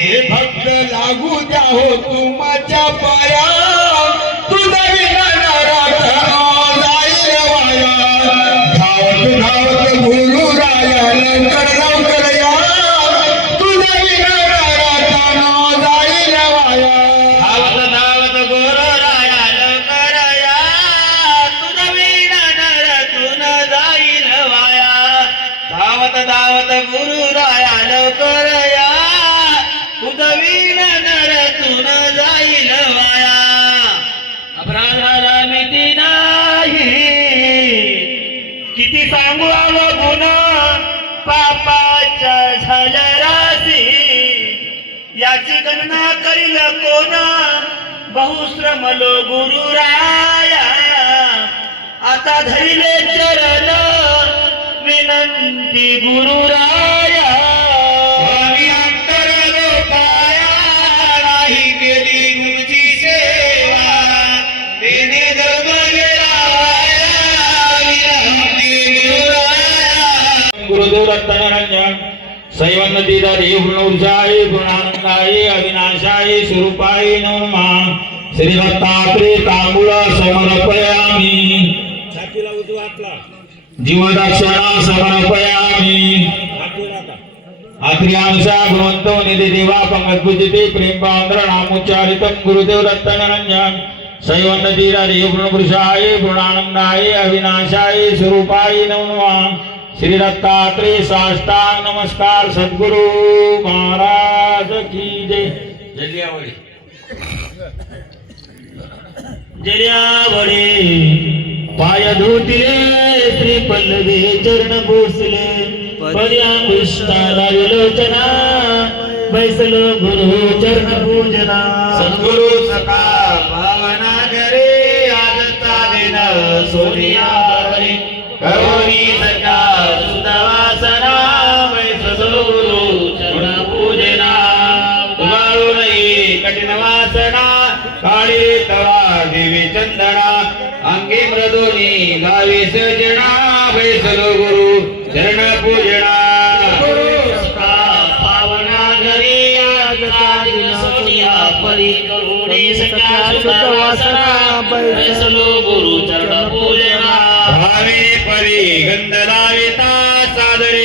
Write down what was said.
हे भक्त लागू द्या हो तुमच्या पाया. तुझा विना नराधनो जाईल वाया धावत धावत गुरु राया लवकर लवकर या तुझा विना नराधनो जाईल वाया धावत धावत गुरु राया लवकर या तुझ वीणा नरतून जाईल वाया धावत धावत गुरु राया लवकर या. किती सांगू गुण पापाच्या झाल्या राशी याची गणना करील कोण? बहुश्रमलो गुरुराया आता धरिले चरण विनंती गुरुराया. गुरुराया गुरुदेव दत्तानारायण सैवन नदीदारी गुणऊर्जाय गुणानंदाय अविनाशाय स्वरूपाय नमः। श्री दत्तात्रे तांबूळ समर्पयामी। जीवदक्षणा समर्पयामी। आत्रियांशा गुणवंतो निधी देवा पंगत्पुजिते प्रेम पांद्र नामोच्चारितम गुरुदेव दत्तनरंजन सैव नदीदारी गुणपुरुषाय गुणानंदाय अविनाशाय स्वरूपाय नमः। श्री दत्तात्रेय साष्टांग नमस्कार सद्गुरु महाराज की जय. जलियावळी जलियावळी पाय धुतले श्री पल्लवी चरण बोसले पर्यांगुष्टा लोचना बैसलो गुरु चरण पूजना. सद्गुरु सका नाही कठीण वासना काळी तवा देवी चंदना अंगी मृदुनी लावी सजना बैसलो गुरु चरण पूजना पावना घरी सोनिया परी करुणी सख्या सुंदर वासना बैसलो गुरु चरण पूजना भावे परी गंध लाविता सादरी